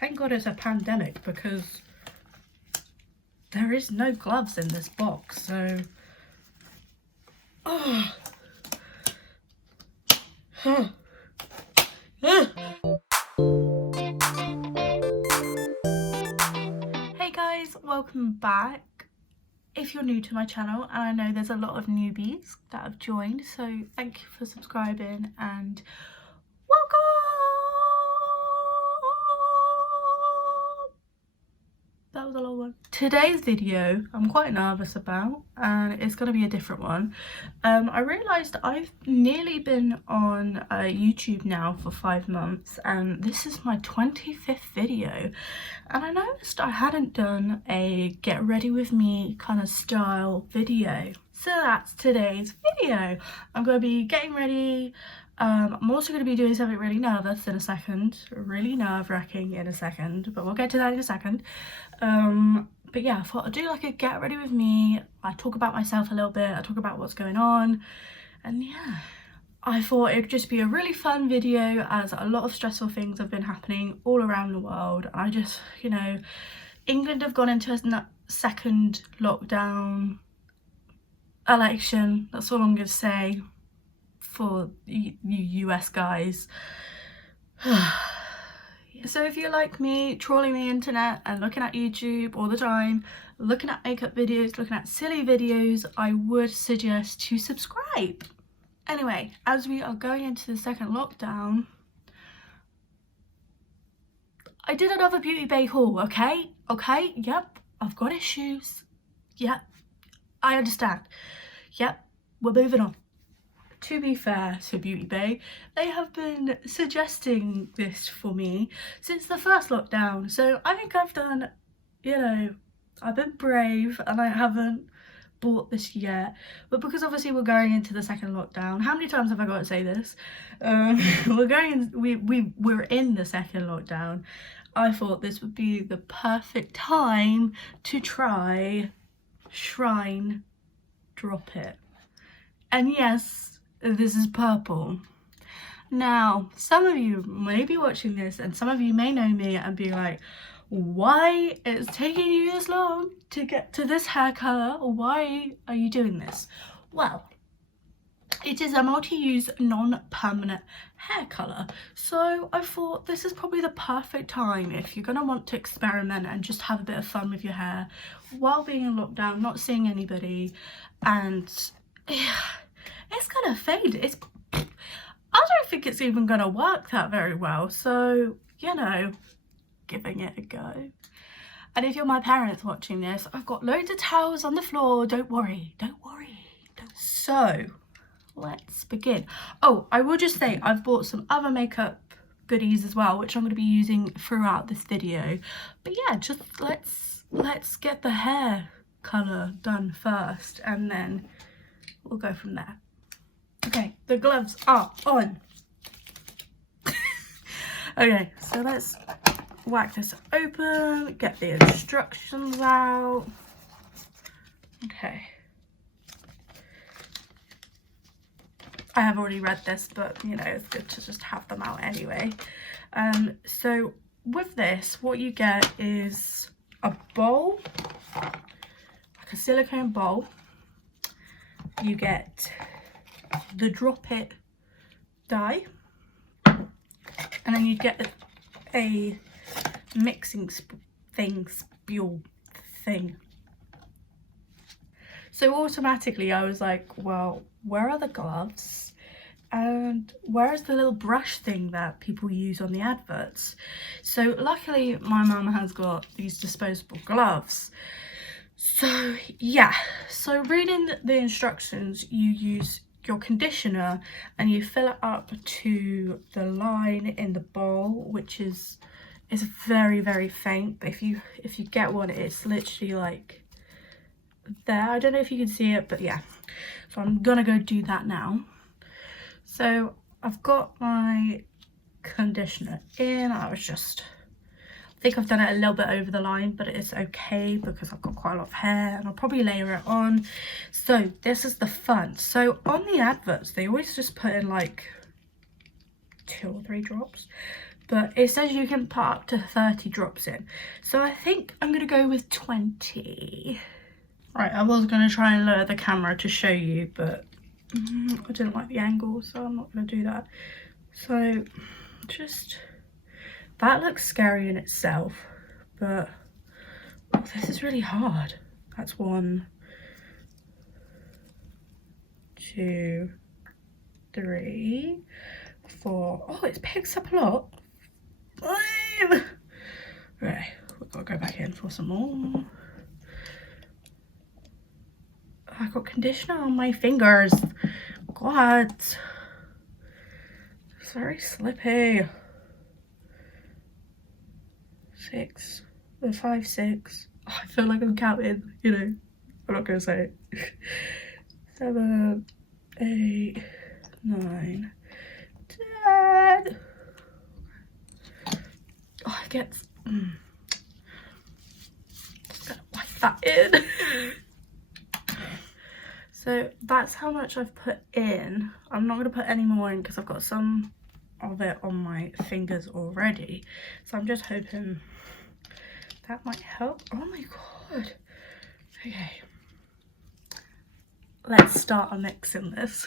thank God it's a pandemic, because there is no gloves in this box, so Hey guys, welcome back. If you're new to my channel, and I know there's a lot of newbies that have joined, so thank you for subscribing and welcome. That was a long one. Today's video I'm quite nervous about, and it's going to be a different one. I realised I've nearly been on YouTube now for 5 months, and this is my 25th video, and I noticed I hadn't done a get ready with me kind of style video. So that's today's video. I'm going to be getting ready. I'm also going to be doing something really nervous in a second, really nerve-wracking in a second, but we'll get to that in a second. But yeah, I thought I'd do like a get ready with me. I talk about myself a little bit, I talk about what's going on, and yeah, I thought it'd just be a really fun video, as a lot of stressful things have been happening all around the world. I just, you know, England have gone into a second lockdown, election, that's all I'm going to say for you US guys. So if you're like me, trawling the internet and looking at YouTube all the time, looking at makeup videos, looking at silly videos, I would suggest to subscribe. Anyway, as we are going into the second lockdown, I did another Beauty Bay haul, okay, yep, I've got issues, yep, I understand, yep, we're moving on. To be fair to Beauty Bay, they have been suggesting this for me since the first lockdown, so I think I've done, you know, I've been brave and I haven't bought this yet. But because obviously we're going into the second lockdown, how many times have I got to say this? We're in the second lockdown. I thought this would be the perfect time to try Shrine Drop It. And yes, this is purple. Now, some of you may be watching this and some of you may know me and be like, why is it taking you this long to get to this hair colour? Why are you doing this? Well, it is a multi-use non-permanent hair colour, so I thought this is probably the perfect time if you're going to want to experiment and just have a bit of fun with your hair while being in lockdown, not seeing anybody, and it's gonna fade. I don't think it's even gonna work that very well, so you know, giving it a go. And if you're my parents watching this, I've got loads of towels on the floor, don't worry. So let's begin. Oh, I will just say I've bought some other makeup goodies as well, which I'm going to be using throughout this video, but yeah, just let's get the hair colour done first and then we'll go from there. Okay, the gloves are on. Okay, so let's whack this open, get the instructions out. Okay. I have already read this, but you know, it's good to just have them out anyway. So with this, what you get is a bowl, like a silicone bowl. You get the Drop It dye, and then you get a mixing spule thing. So automatically I was like, well, where are the gloves and where is the little brush thing that people use on the adverts? So luckily my mum has got these disposable gloves. So yeah, so reading the instructions, you use your conditioner and you fill it up to the line in the bowl, which is very, very faint, but if you get one, it's literally like there. I don't know if you can see it, but yeah, so I'm gonna go do that now. So I've got my conditioner in. I think I've done it a little bit over the line, but it's okay because I've got quite a lot of hair and I'll probably layer it on. So this is the fun. So on the adverts, they always just put in like 2 or 3 drops. but it says you can put up to 30 drops in. So I think I'm gonna go with 20. Right, I was gonna try and lower the camera to show you, but I didn't like the angle, so I'm not gonna do that. So just, that looks scary in itself, but oh, this is really hard. That's 1, 2, 3, 4. Oh, it picks up a lot. 5. Right, we've got to go back in for some more. I got conditioner on my fingers. God, it's very slippy. 6, 5, 6. Oh, I feel like I'm counting, you know. I'm not gonna say it. 7, 8, 9, 10. Oh, it gets. Just gonna wipe that in. So that's how much I've put in. I'm not going to put any more in because I've got some of it on my fingers already. So I'm just hoping that might help. Oh my god. Okay. Let's start mixing this.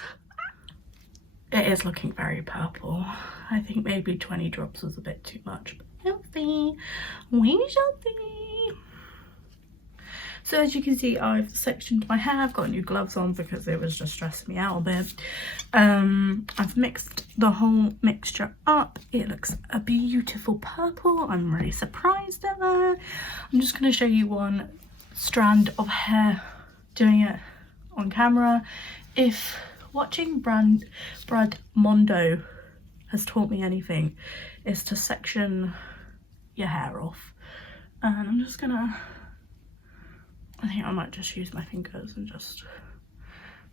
It is looking very purple. I think maybe 20 drops was a bit too much. But we'll see. We shall see. So as you can see, I've sectioned my hair. I've got new gloves on because it was just stressing me out a bit. I've mixed the whole mixture up. It looks a beautiful purple. I'm really surprised at that. I'm just going to show you one strand of hair doing it on camera. If watching Brad Mondo has taught me anything, is to section your hair off. And I'm just gonna, I think I might just use my fingers and just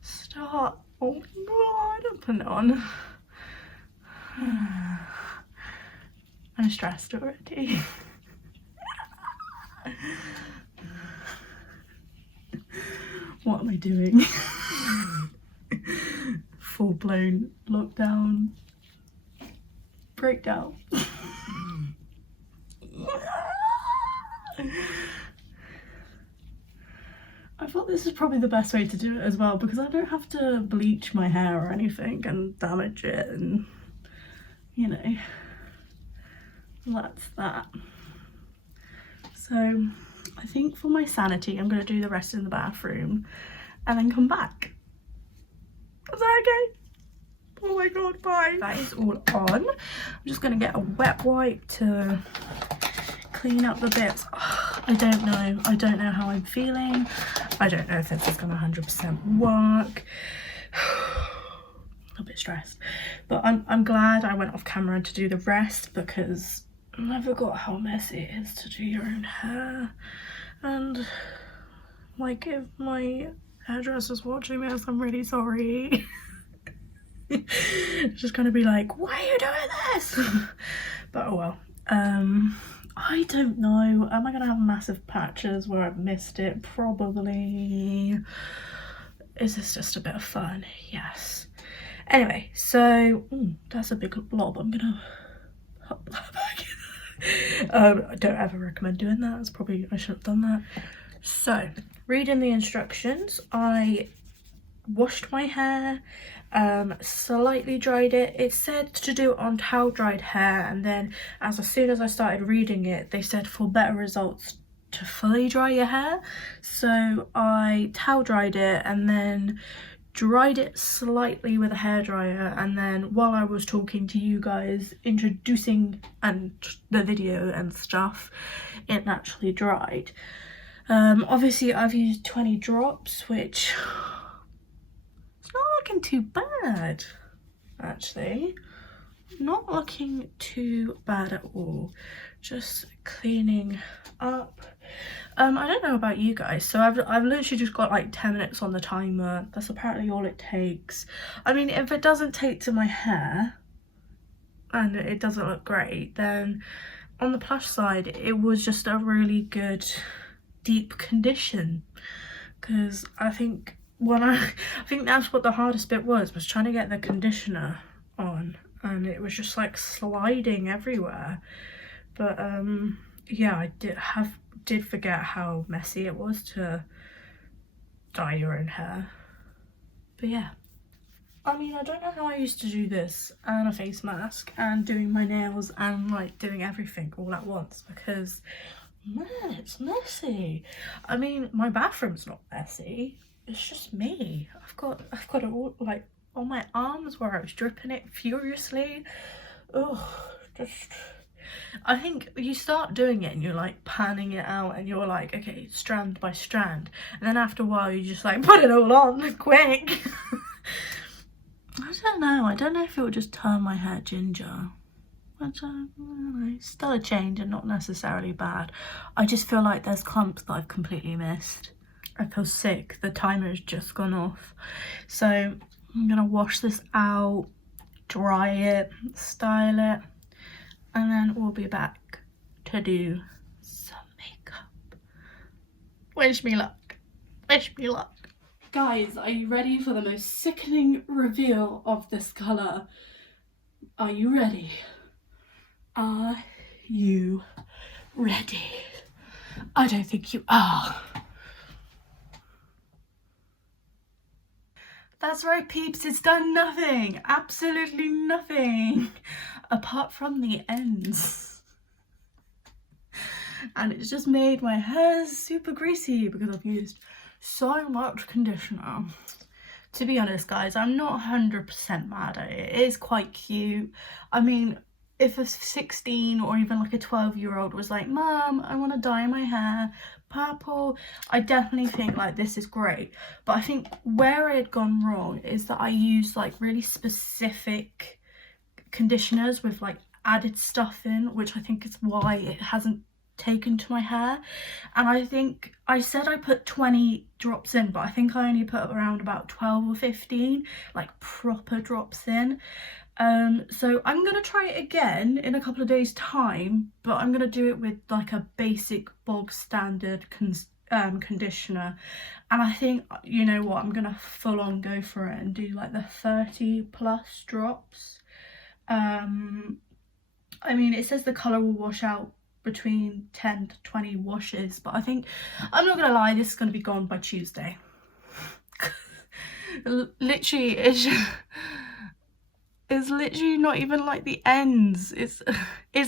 start. Oh god, I'm putting it on. I'm stressed already. What am I doing? Full-blown lockdown breakdown. I thought this is probably the best way to do it as well, because I don't have to bleach my hair or anything and damage it, and you know, that's that. So I think for my sanity I'm going to do the rest in the bathroom and then come back. Is that okay? Oh my god, bye. That is all on. I'm just going to get a wet wipe to clean up the bits. Oh, I don't know how I'm feeling. I don't know if this is going to 100% work. A bit stressed, but I'm glad I went off camera to do the rest, because I forgot how messy it is to do your own hair. And like, if my hairdresser's watching this, I'm really sorry. It's just gonna be like, why are you doing this? But oh well. I don't know, am I gonna have massive patches where I've missed it? Probably. Is this just a bit of fun? Yes. Anyway, so that's a big blob. I'm gonna pop that back in. I don't ever recommend doing that. It's probably, I should have done that. So reading the instructions, I washed my hair, slightly dried it. It said to do it on towel dried hair, and then as soon as I started reading it, they said for better results to fully dry your hair. So I towel dried it and then dried it slightly with a hairdryer, and then while I was talking to you guys, introducing and the video and stuff, it naturally dried. Obviously I've used 20 drops, which it's not looking too bad, actually. Not looking too bad at all. Just cleaning up. I don't know about you guys, so I've literally just got like 10 minutes on the timer. That's apparently all it takes. I mean, if it doesn't take to my hair and it doesn't look great, then on the plus side, it was just a really good deep condition. Because I think I think that's what the hardest bit was trying to get the conditioner on. and it was just like sliding everywhere. But yeah, I did forget how messy it was to dye your own hair. But yeah, I mean, I don't know how I used to do this and a face mask and doing my nails and like doing everything all at once, because man, it's messy. I mean, my bathroom's not messy, it's just me. I've got it all like on my arms where I was dripping it furiously. Oh, just, I think you start doing it and you're like panning it out and you're like, okay, strand by strand, and then after a while you just like put it all on quick. I don't know if it will just turn my hair ginger. I don't know. Still a change and not necessarily bad. I just feel like there's clumps that I've completely missed. I feel sick. The timer has just gone off. So I'm gonna wash this out, dry it, style it, and then we'll be back to do some makeup. Wish me luck. Wish me luck. Guys, are you ready for the most sickening reveal of this colour? Are you ready? Are you ready? I don't think you are. That's right, peeps, it's done nothing. Absolutely nothing. Apart from the ends. And it's just made my hair super greasy because I've used so much conditioner. To be honest, guys, I'm not 100% mad at it. It is quite cute. I mean, if a 16 or even like a 12-year-old was like, Mum, I want to dye my hair purple, I definitely think like this is great. But I think where it had gone wrong is that I used like really specific conditioners with like added stuff in, which I think is why it hasn't taken to my hair. And I think I said I put 20 drops in, but I think I only put around about 12 or 15 like proper drops in. So I'm gonna try it again in a couple of days time, but I'm gonna do it with like a basic bog standard conditioner. And I think, you know what, I'm gonna full on go for it and do like the 30+ drops. I mean, it says the colour will wash out between 10 to 20 washes, but I think, I'm not gonna lie, this is gonna be gone by Tuesday. Literally, it's literally not even like the ends. It's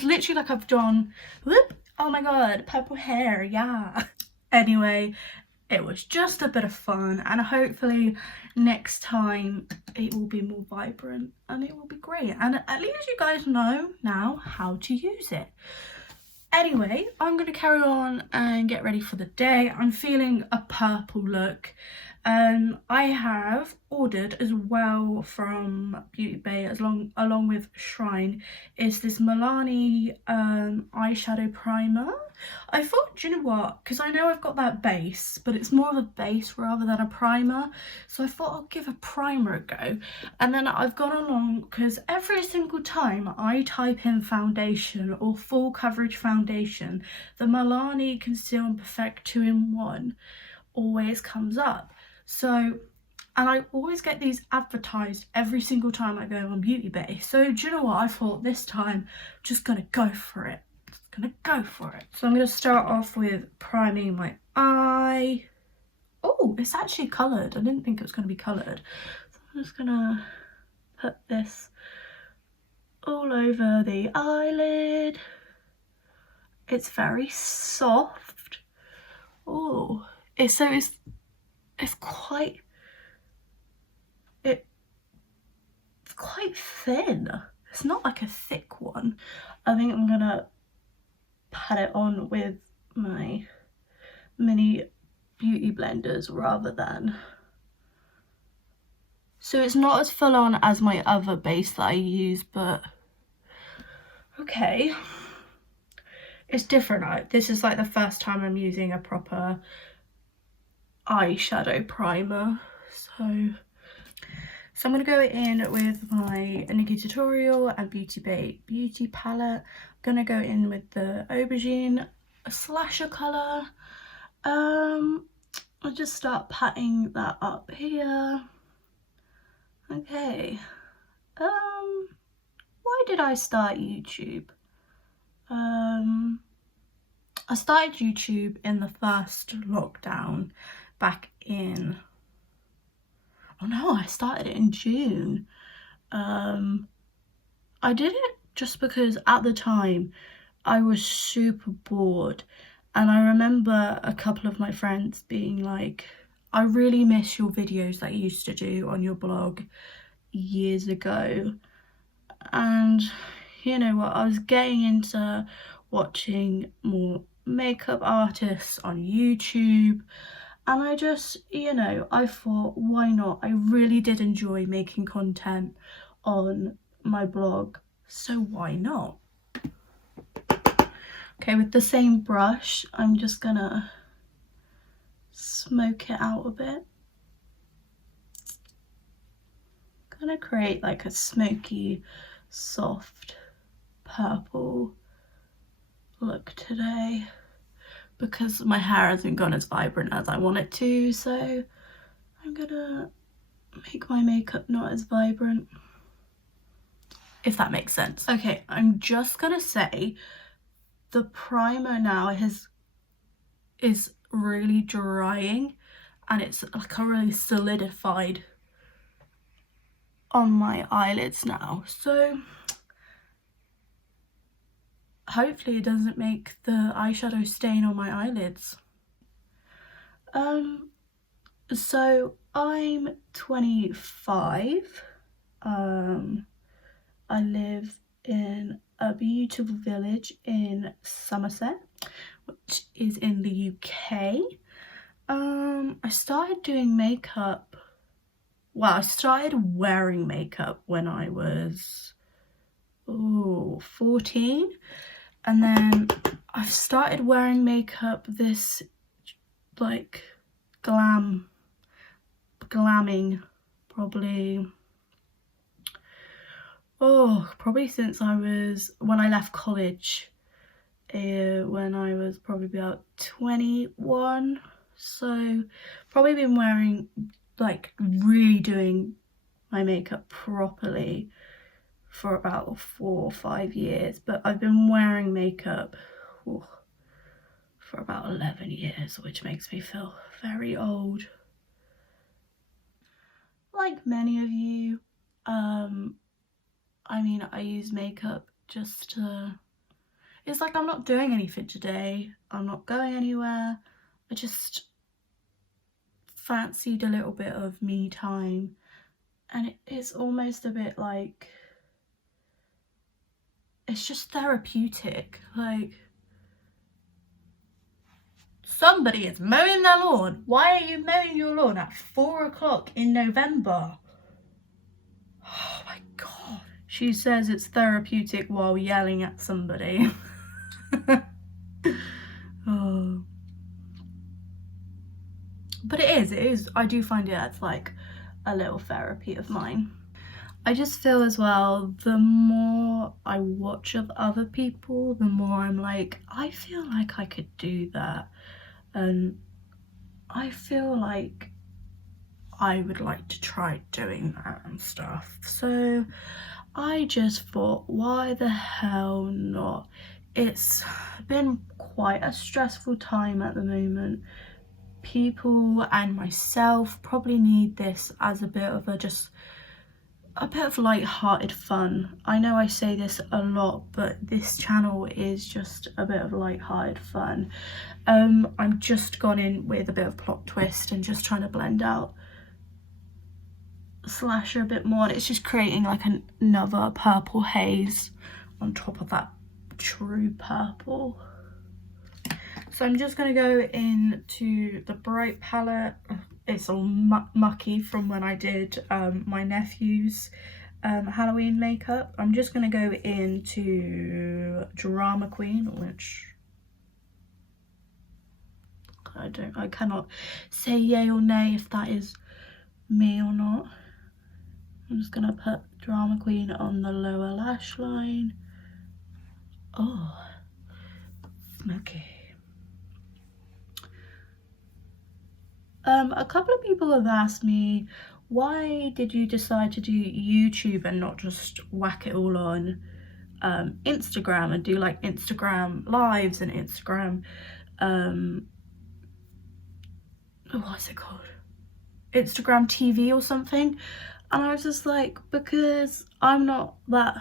literally like I've done, whoop, oh my god, purple hair, yeah. Anyway, it was just a bit of fun, and hopefully next time it will be more vibrant and it will be great, and at least you guys know now how to use it. Anyway, I'm going to carry on and get ready for the day. I'm feeling a purple look. I have ordered as well from Beauty Bay, along with Shrine, is this Milani eyeshadow primer. I thought, do you know what, because I know I've got that base, but it's more of a base rather than a primer, so I thought I'll give a primer a go. And then I've gone along, because every single time I type in foundation or full coverage foundation, the Milani Conceal and Perfect 2-in-1 always comes up. So, and I always get these advertised every single time I go on Beauty Bay. So do you know what, I thought this time I'm just gonna go for it. So I'm gonna start off with priming my eye. Oh, it's actually coloured. I didn't think it was gonna be coloured. So I'm just gonna put this all over the eyelid. It's very soft. Oh, it's quite thin. It's not like a thick one. I think I'm gonna pat it on with my mini beauty blenders rather than, so it's not as full on as my other base that I use, but okay, it's different. This is like the first time I'm using a proper eyeshadow primer. So I'm going to go in with my NikkieTutorial and Beauty Bay Beauty Palette. I'm going to go in with the Aubergine Slasher colour. I'll just start patting that up here. Okay. why did I start YouTube? I started YouTube in the first lockdown back in, oh no, I started it in June. I did it just because at the time I was super bored, and I remember a couple of my friends being like, I really miss your videos that you used to do on your blog years ago. And you know what, I was getting into watching more makeup artists on YouTube, and I just, you know, I thought, why not? I really did enjoy making content on my blog, so why not? Okay, with the same brush, I'm just gonna smoke it out a bit. Gonna create like a smoky, soft purple look today because my hair hasn't gone as vibrant as I want it to, so I'm gonna make my makeup not as vibrant, if that makes sense. Okay, I'm just gonna say the primer now is really drying, and it's like really solidified on my eyelids now, so hopefully it doesn't make the eyeshadow stain on my eyelids. So I'm 25. I live in a beautiful village in Somerset, which is in the UK. I started doing makeup, well, I started wearing makeup when I was 14, and then I've started wearing makeup, this like glamming probably since when I left college, when I was probably about 21, so probably been wearing, like, really doing my makeup properly for about 4 or 5 years, but I've been wearing makeup for about 11 years, which makes me feel very old. Like many of you, I mean, I use makeup just to, it's like I'm not doing anything today, I'm not going anywhere, I just fancied a little bit of me time, and it's almost a bit like, it's just therapeutic. Like, somebody is mowing their lawn. Why are you mowing your lawn at 4 o'clock in November? Oh my god. She says it's therapeutic while yelling at somebody. Oh. But it is, I do find it as like a little therapy of mine. I just feel as well, the more I watch of other people, the more I'm like, I feel like I could do that, and I feel like I would like to try doing that and stuff. So I just thought, why the hell not? It's been quite a stressful time at the moment. People and myself probably need this as a bit of light-hearted fun. I know I say this a lot, but this channel is just a bit of light-hearted fun. I'm just gone in with a bit of plot twist and just trying to blend out Slasher a bit more, and it's just creating like another purple haze on top of that true purple. So I'm just going to go into the bright palette. It's all mucky from when I did my nephew's Halloween makeup. I'm just going to go into Drama Queen, which I cannot say yay or nay if that is me or not. I'm just going to put Drama Queen on the lower lash line. Oh, smoky. A couple of people have asked me why did you decide to do YouTube and not just whack it all on Instagram and do like Instagram lives and Instagram what's it called, Instagram TV or something? And I was just like, because I'm not that,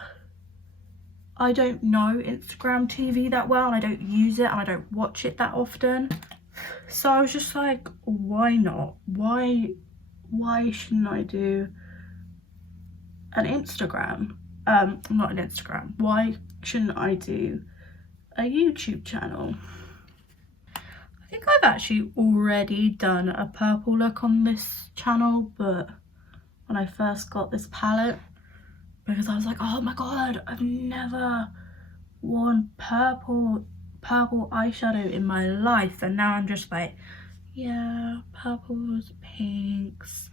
I don't know Instagram TV that well, and I don't use it and I don't watch it that often. So I was just like, why not? Why shouldn't I do an Instagram? Not an Instagram. Why shouldn't I do a YouTube channel? I think I've actually already done a purple look on this channel, but when I first got this palette, because I was like, oh my god, I've never worn purple eyeshadow in my life, and now I'm just like, yeah, purples, pinks.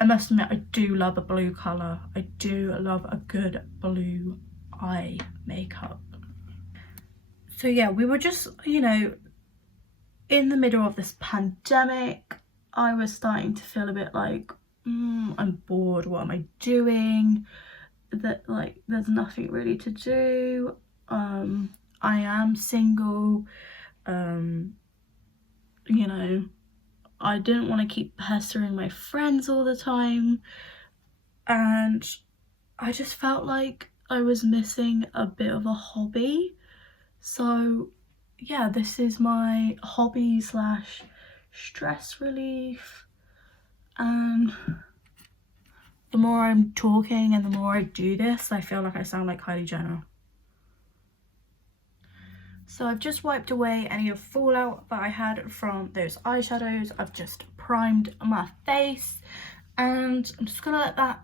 I must admit, I do love a blue colour. I do love a good blue eye makeup. So yeah, we were just, you know, in the middle of this pandemic. I was starting to feel a bit like, I'm bored, what am I doing? That like there's nothing really to do. I am single, you know, I didn't want to keep pestering my friends all the time, and I just felt like I was missing a bit of a hobby. So yeah, this is my hobby slash stress relief, and the more I'm talking and the more I do this, I feel like I sound like Kylie Jenner. So I've just wiped away any of fallout that I had from those eyeshadows. I've just primed my face, and I'm just gonna let that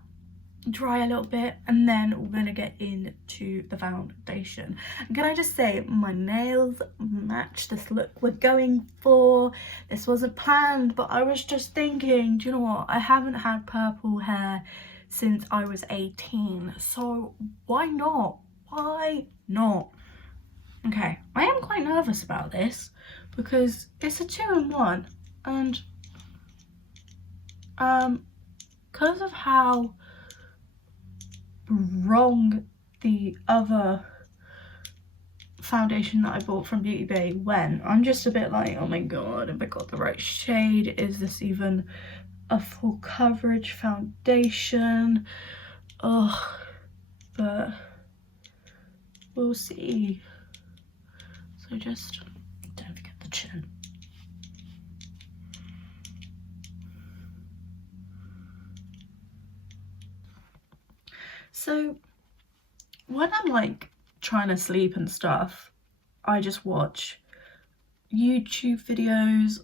dry a little bit, and then we're gonna get into the foundation. And can I just say, my nails match this look we're going for. This wasn't planned, but I was just thinking, do you know what, I haven't had purple hair since I was 18, so why not? Okay, I am quite nervous about this because it's a 2-in-1, and because of how wrong the other foundation that I bought from Beauty Bay went, I'm just a bit like, oh my god, have I got the right shade? Is this even a full coverage foundation? Ugh, but we'll see. So just don't forget the chin. So when I'm like trying to sleep and stuff, I just watch YouTube videos.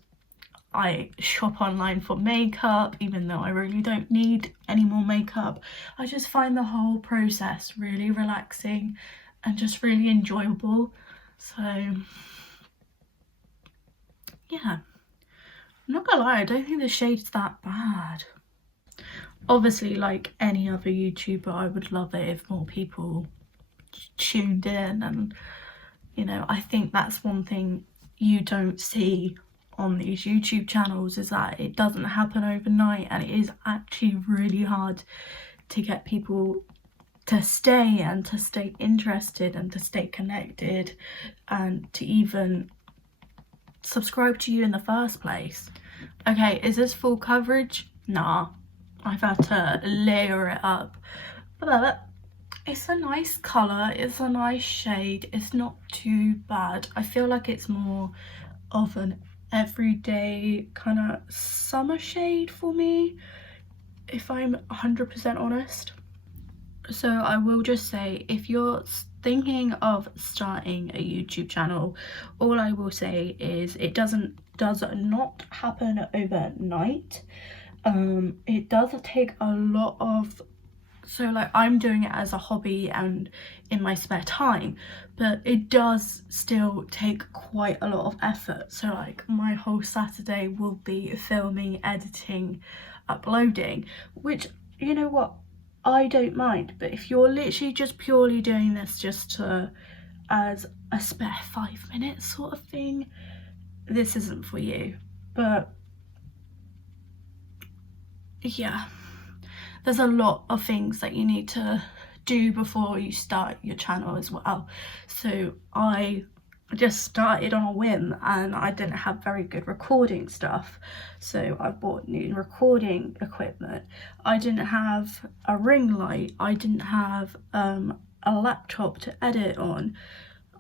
I shop online for makeup, even though I really don't need any more makeup. I just find the whole process really relaxing and just really enjoyable. So yeah, I'm not gonna lie, I don't think the shade's that bad. Obviously, like any other YouTuber, I would love it if more people tuned in, and you know, I think that's one thing you don't see on these YouTube channels, is that it doesn't happen overnight, and it is actually really hard to get people to stay and to stay interested and to stay connected and to even subscribe to you in the first place. Okay, is this full coverage? Nah, I've had to layer it up, but it's a nice colour, it's a nice shade, it's not too bad. I feel like it's more of an everyday kind of summer shade for me, if I'm 100% honest. So I will just say, if you're thinking of starting a YouTube channel, all I will say is it does not happen overnight. It does take a lot of, so like I'm doing it as a hobby and in my spare time, but it does still take quite a lot of effort. So like my whole Saturday will be filming, editing, uploading, which, you know what, I don't mind. But if you're literally just purely doing this just to, as a spare 5 minutes sort of thing, this isn't for you. But yeah, there's a lot of things that you need to do before you start your channel as well. So I just started on a whim and I didn't have very good recording stuff, so I bought new recording equipment. I didn't have a ring light, I didn't have a laptop to edit on.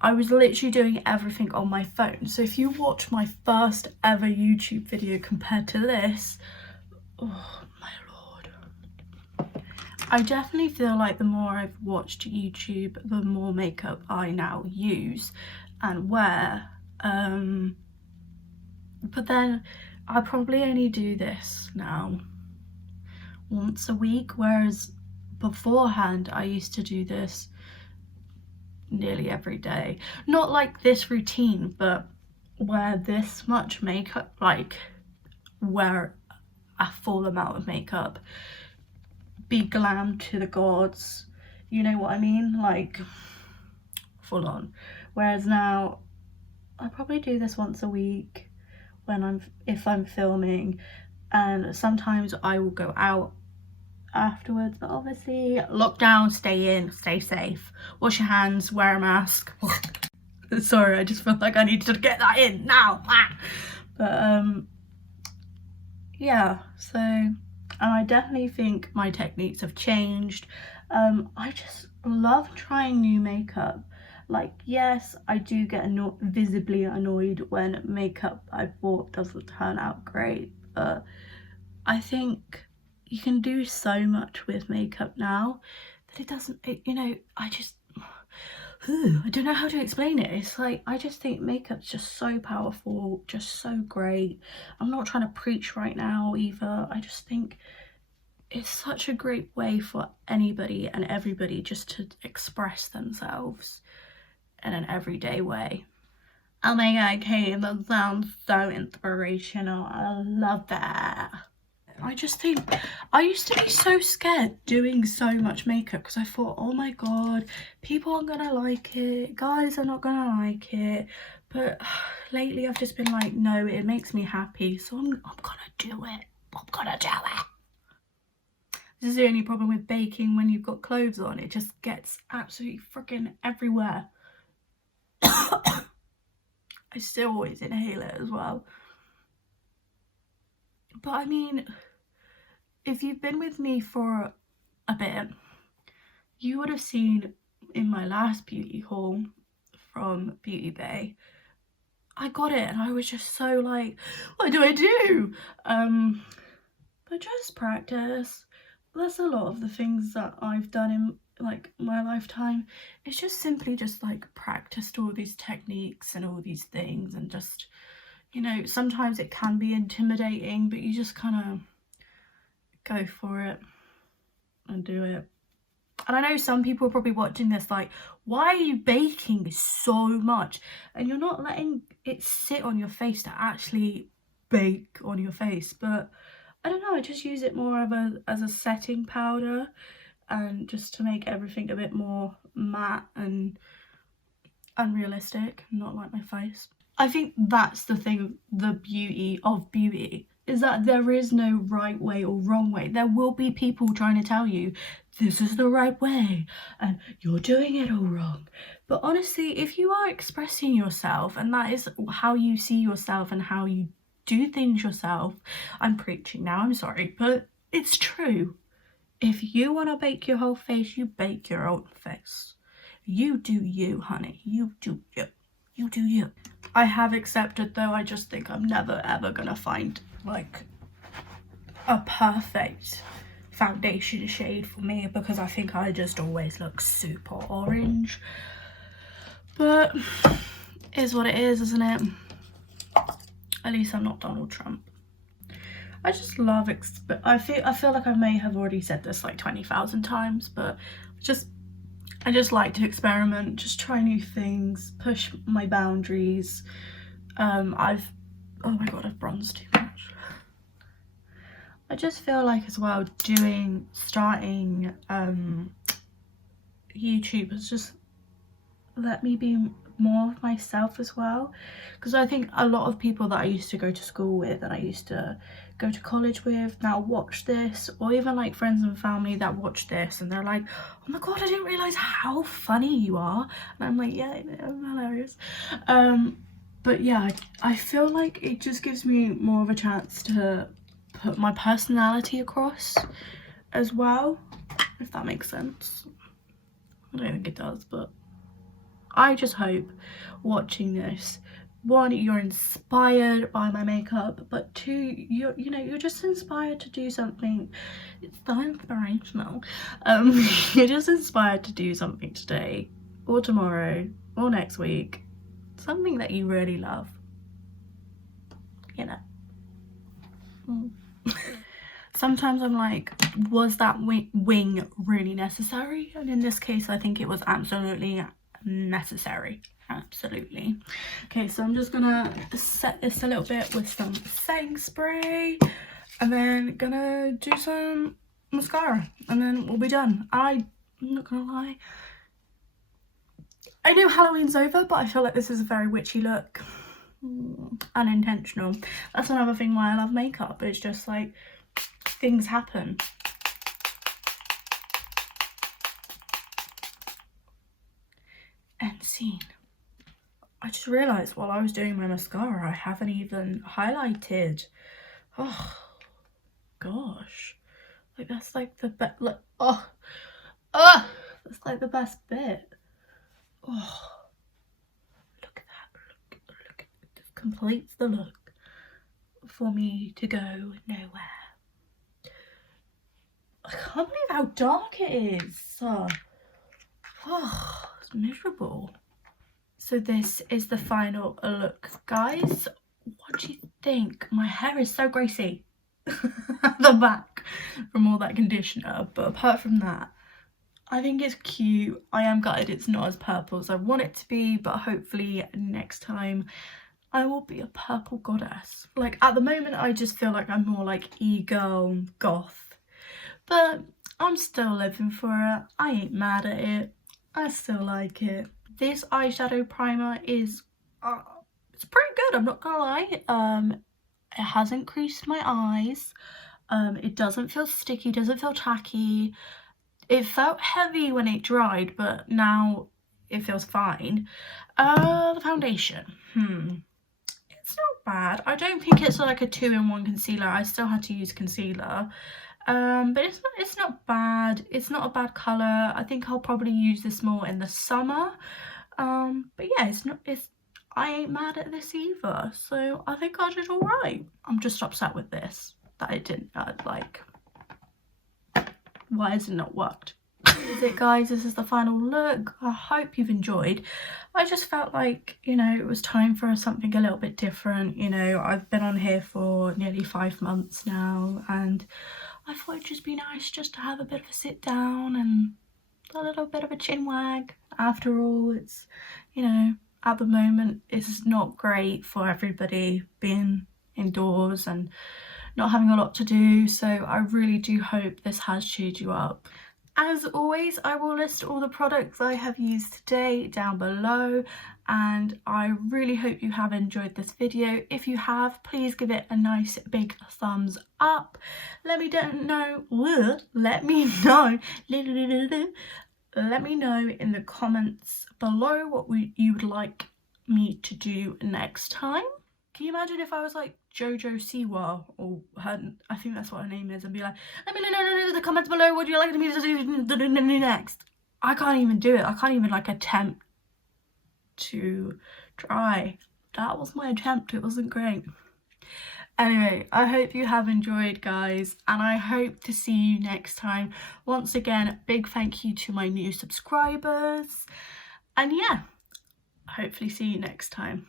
I was literally doing everything on my phone. So if you watch my first ever YouTube video compared to this, oh my lord, I definitely feel like the more I've watched YouTube, the more makeup I now use and wear. But then I probably only do this now once a week, whereas beforehand I used to do this nearly every day. Not like this routine, but wear this much makeup, like wear a full amount of makeup, be glam to the gods, you know what I mean, like full on. Whereas now I probably do this once a week when if I'm filming, and sometimes I will go out afterwards, but obviously lockdown, stay in, stay safe, wash your hands, wear a mask. Sorry, I just felt like I needed to get that in now. But yeah, so, and I definitely think my techniques have changed. I just love trying new makeup. Like, yes, I do get visibly annoyed when makeup I bought doesn't turn out great, but I think you can do so much with makeup now that it doesn't, you know, I don't know how to explain it. It's like, I just think makeup's just so powerful, just so great. I'm not trying to preach right now either. I just think it's such a great way for anybody and everybody just to express themselves in an everyday way. Oh my god, Kate, that sounds so inspirational. I love that. I just think I used to be so scared doing so much makeup because I thought, oh my god, people aren't gonna like it, guys are not gonna like it. But lately I've just been like, no, it makes me happy, so I'm gonna do it. I'm gonna do it. This is the only problem with baking when you've got clothes on. It just gets absolutely freaking everywhere. I still always inhale it as well. But I mean, if you've been with me for a bit, you would have seen in my last beauty haul from Beauty Bay, I got it and I was just so like, what do I do? But just practice. That's a lot of the things that I've done in like my lifetime. It's just simply just like practiced all these techniques and all these things, and just, you know, sometimes it can be intimidating, but you just kind of go for it and do it. And I know some people are probably watching this like, why are you baking so much? And you're not letting it sit on your face to actually bake on your face. But I don't know, I just use it more of as a setting powder, and just to make everything a bit more matte and unrealistic, not like my face. I think that's the thing, the beauty of beauty, is that there is no right way or wrong way. There will be people trying to tell you this is the right way and you're doing it all wrong. But honestly, if you are expressing yourself and that is how you see yourself and how you do things yourself, I'm preaching now, I'm sorry, but it's true. If you want to bake your whole face, you bake your own face. You do you, honey. You do you. You do you. I have accepted though, I just think I'm never ever gonna find like a perfect foundation shade for me, because I think I just always look super orange. But it is what it is, isn't it? At least I'm not Donald Trump. I just love I feel like I may have already said this like 20,000 times, but I just like to experiment, just try new things, push my boundaries. Oh my god, I've bronzed too much. I just feel like as well, starting YouTube has just let me be more of myself as well, because I think a lot of people that I used to go to school with and I used to go to college with now watch this, or even like friends and family that watch this and they're like, oh my god, I didn't realize how funny you are. And I'm like, yeah, I'm hilarious. But yeah, I feel like it just gives me more of a chance to put my personality across as well, if that makes sense. I don't think it does, but I just hope watching this, one, you're inspired by my makeup, but two, you're just inspired to do something. It's so inspirational. You're just inspired to do something today or tomorrow or next week, something that you really love, you know. Sometimes I'm like, was that wing really necessary? And in this case, I think it was absolutely necessary. Absolutely. Okay, so I'm just gonna set this a little bit with some setting spray and then gonna do some mascara and then we'll be done. I'm not gonna lie, I know Halloween's over, but I feel like this is a very witchy look. Unintentional. That's another thing why I love makeup. It's just like things happen. And scene. I just realised while I was doing my mascara, I haven't even highlighted. Oh gosh, like that's like the best. Like, that's like the best bit. Oh, look at that! Look, it completes the look for me to go nowhere. I can't believe how dark it is. Oh, it's miserable. So this is the final look, guys. What do you think? My hair is so greasy at the back from all that conditioner, but apart from that, I think it's cute. I am gutted it's not as purple as I want it to be, but hopefully next time I will be a purple goddess. Like at the moment, I just feel like I'm more like e-girl goth, but I'm still living for it. I ain't mad at it. I still like it. This eyeshadow primer is it's pretty good, I'm not gonna lie. It hasn't creased my eyes. It doesn't feel sticky, doesn't feel tacky. It felt heavy when it dried, but now it feels fine. The foundation, it's not bad. I don't think it's like a 2-in-1 concealer. I still had to use concealer. But it's not bad. It's not a bad colour. I think I'll probably use this more in the summer. But yeah, I ain't mad at this either. So I think I did alright. I'm just upset with this, that it didn't, like, why has it not worked? This is it, guys. This is the final look. I hope you've enjoyed. I just felt like, it was time for something a little bit different. I've been on here for nearly 5 months now, and I thought it'd just be nice just to have a bit of a sit down and a little bit of a chin wag. After all, it's, at the moment, it's not great for everybody being indoors and not having a lot to do. So I really do hope this has cheered you up. As always, I will list all the products I have used today down below, and I really hope you have enjoyed this video. If you have, please give it a nice big thumbs up. Let me know in the comments below what you would like me to do next time. Can you imagine if I was like Jojo Siwa, or her, I think that's what her name is, and be like, let me know in the comments below what you like me to do next. I can't even do it. I can't even like attempt to try. That was my attempt. It wasn't great. Anyway, I hope you have enjoyed, guys, and I hope to see you next time. Once again, big thank you to my new subscribers, and yeah, hopefully see you next time.